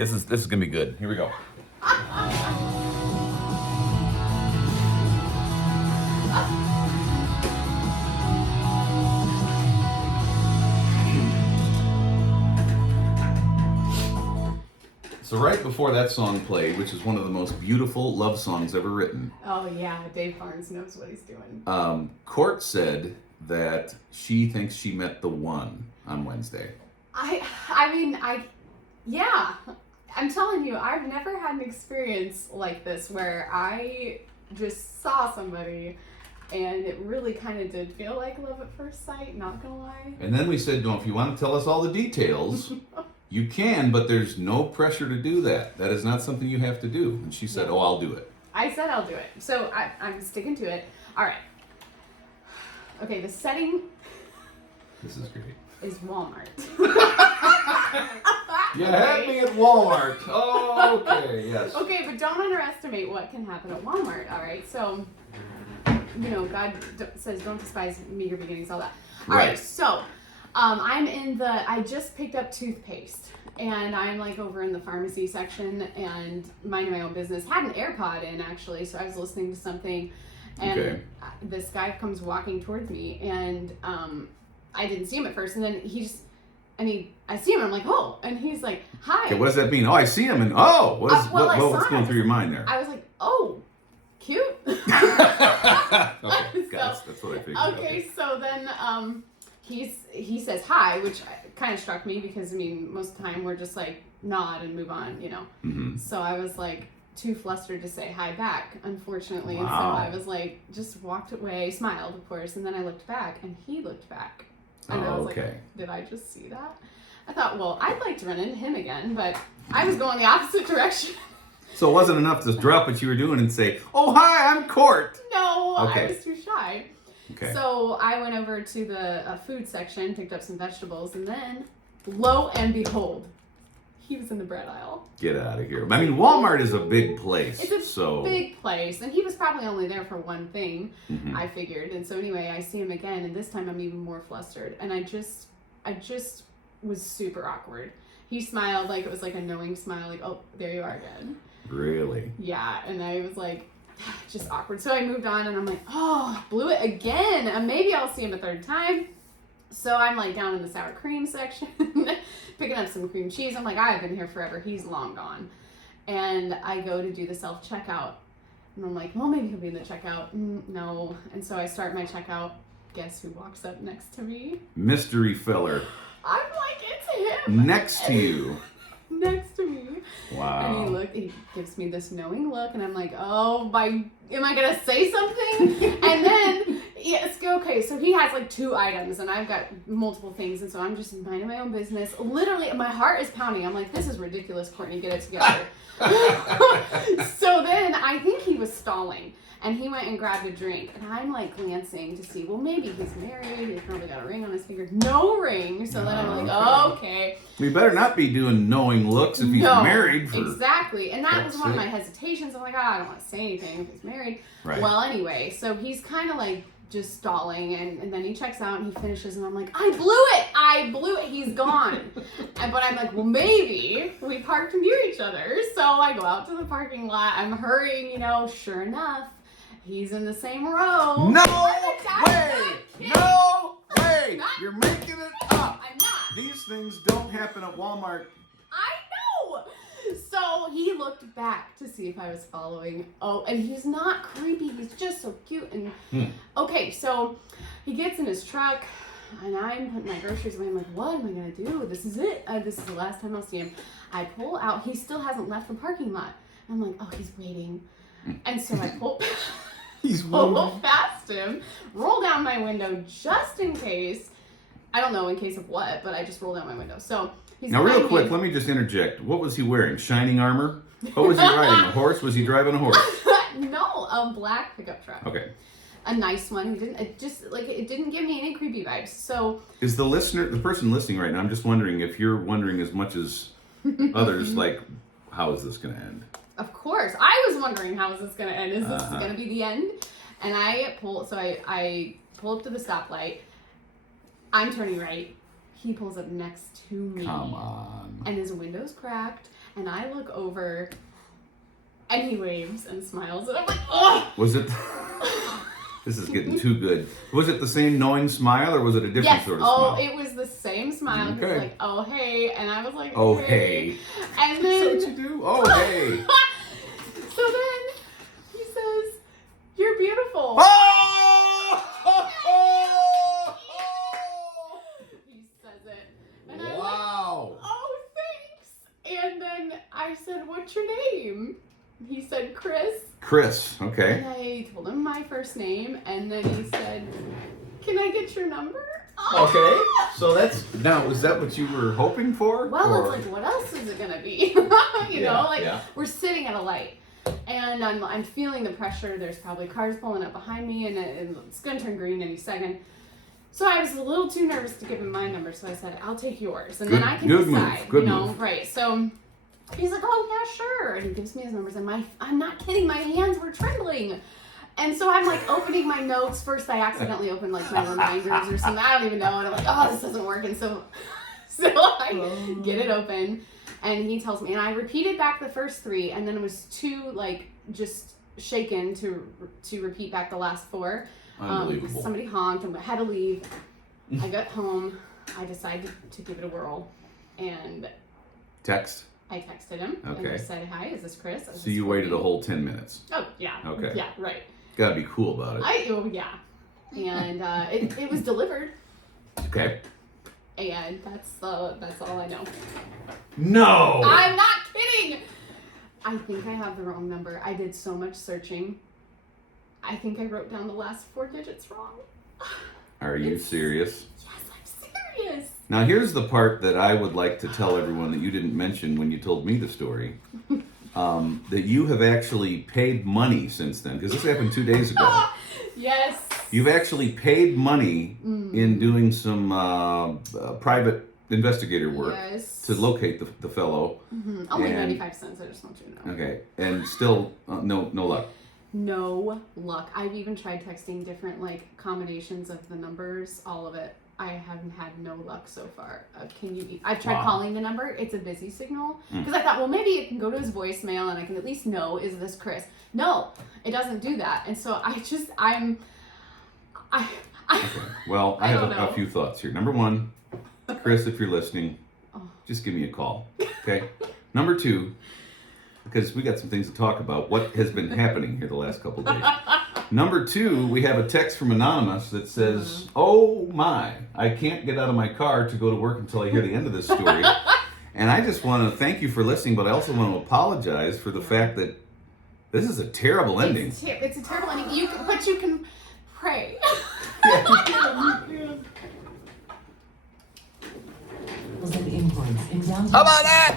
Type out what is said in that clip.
This is gonna be good. Here we go. So right before that song played, which is one of the most beautiful love songs ever written. Oh yeah, Dave Barnes knows what he's doing. Court said that she thinks she met the one on Wednesday. Yeah. I'm telling you, I've never had an experience like this where I just saw somebody and it really kind of did feel like love at first sight, not gonna lie. And then we said, no, if you want to tell us all the details, you can, but there's no pressure to do that. That is not something you have to do. And she said, I'll do it. I said I'll do it. So I'm sticking to it. All right. Okay, the setting This is great. is Walmart. You had me at Walmart. Oh, okay, yes. Okay, but don't underestimate what can happen at Walmart, all right? So, God says don't despise meager beginnings, all that. All right, so I just picked up toothpaste, and I'm like over in the pharmacy section and minding my own business. Had an AirPod in, actually, so I was listening to something, and this guy comes walking towards me, and I didn't see him at first, and then I see him, and I'm like, oh, and he's like, hi. Okay, what does that mean? Oh, I see him, and what's going through your mind there? I was like, oh, cute. Okay, that's what I figured. Okay, so then he says hi, which kind of struck me because, most of the time we're just like nod and move on, Mm-hmm. So I was like too flustered to say hi back, unfortunately. Wow. And so I was like, just walked away, smiled, of course, and then I looked back and he looked back. And I was like, did I just see that? I thought, well, I'd like to run into him again, but I was going the opposite direction. So it wasn't enough to drop what you were doing and say, oh, hi, I'm Court. No, I was too shy. Okay. So I went over to the food section, picked up some vegetables, and then, lo and behold, he was in the bread aisle. Get out of here. Walmart is a big place. It's a big place, and he was probably only there for one thing, I figured. And so anyway, I see him again, and this time I'm even more flustered. And I just was super awkward. He smiled like it was like a knowing smile, like, oh, there you are again. Really? Yeah, and I was like, just awkward. So I moved on, and I'm like, oh, blew it again. And maybe I'll see him a third time. So I'm like down in the sour cream section, picking up some cream cheese. I'm like, I've been here forever. He's long gone. And I go to do the self-checkout. And I'm like, well, maybe he'll be in the checkout. No. And so I start my checkout. Guess who walks up next to me? Mystery feller. I'm like, it's him. Next to you. Next to me. Wow. And he gives me this knowing look, and I'm like, am I gonna say something? And then, okay, so he has like 2 items, and I've got multiple things, and so I'm just minding my own business. Literally, my heart is pounding. I'm like, this is ridiculous, Courtney, get it together. So then, I think he was stalling, and he went and grabbed a drink, and I'm like glancing to see, well, maybe he's married, he's probably got a ring on his finger. No ring, so then I'm like, okay. We better not be doing knowing looks if he's married. Exactly, and that was one of my hesitations. I'm like, I don't want to say anything if he's married. Right. Well, anyway, so he's kind of like just stalling, and then he checks out and he finishes, and I'm like, I blew it, he's gone. But I'm like, well, maybe we parked near each other. So I go out to the parking lot, I'm hurrying, sure enough, he's in the same row. No way! No way! You're making it up. I'm not. These things don't happen at Walmart. I know. So he looked back to see if I was following. Oh, and he's not creepy. He's just so cute. And okay, so he gets in his truck, and I'm putting my groceries away. I'm like, what am I gonna do? This is it. This is the last time I'll see him. I pull out. He still hasn't left the parking lot. I'm like, oh, he's waiting. And so I pull. Pull past him, roll down my window just in case. I don't know in case of what, but I just roll down my window. So he's now, real quick, let me just interject. What was he wearing? Shining armor? What was he riding? A horse? Was he driving a horse? No, a black pickup truck. Okay. A nice one. It didn't give me any creepy vibes. So is the person listening right now? I'm just wondering if you're wondering as much as others, like, how is this going to end? Of course. I was wondering, how is this going to end? Is this going to be the end? And I pull up to the stoplight. I'm turning right. He pulls up next to me. Come on. And his window's cracked, and I look over, and he waves and smiles, and I'm like, oh! Was it... This is getting too good. Was it the same knowing smile, or was it a different sort of smile? It was the same smile. He was like, oh, hey. And I was like, oh, hey. And then... Is that what you do? Oh, hey. So then he says, you're beautiful. Oh! He says it. And I'm like, Wow. oh, thanks. And then I said, what's your name? He said, Chris. Chris, okay. And I told him my first name, and then he said, can I get your number? Okay, so that's, now, is that what you were hoping for? Well, or? it's like, what else is it gonna be? you Yeah, know, like yeah. we're sitting at a light, and I'm feeling the pressure. There's probably cars pulling up behind me, and it's gonna turn green any second. So I was a little too nervous to give him my number, so I said, I'll take yours, and then I can decide. Good you know, move. right? So he's like, oh yeah, sure, and he gives me his numbers, and I'm not kidding, my hands were trembling. And so I'm like opening my notes. First, I accidentally opened like my reminders or something. I don't even know. And I'm like, oh, this doesn't work. And so I get it open, and he tells me, and I repeated back the first three, and then it was too like just shaken to repeat back the last four. Unbelievable. Somebody honked, and I had to leave. I got home. I decided to give it a whirl, and Text? I texted him. And I said, hi, is this Chris? So you waited a whole 10 minutes. Oh yeah. Okay. Yeah. Right. Gotta be cool about it. Yeah. And it was delivered, Okay. and that's all I know. No! I'm not kidding. I think I have the wrong number. I did so much searching. I think I wrote down the last four digits wrong. Are you serious? Yes, I'm serious. Now here's the part that I would like to tell everyone that you didn't mention when you told me the story. That you have actually paid money since then, because this happened 2 days ago. Yes. You've actually paid money in doing some private investigator work to locate the fellow. Mm-hmm. Only 95 cents, I just want you to know. Okay, and still no luck. No luck. I've even tried texting different like combinations of the numbers, all of it. I haven't had no luck so far. I've tried calling the number. It's a busy signal. Because I thought, well, maybe it can go to his voicemail and I can at least know, is this Chris? No, it doesn't do that. And so okay. Well, I have a few thoughts here. Number one, Chris, if you're listening, just give me a call. Okay? Number two, because we got some things to talk about, what has been happening here the last couple of days. Number two, we have a text from Anonymous that says, oh my, I can't get out of my car to go to work until I hear the end of this story. And I just want to thank you for listening, but I also want to apologize for the fact that this is a terrible ending. It's a terrible ending. But you can pray. Yeah, you can. Imports in downtown. How about that?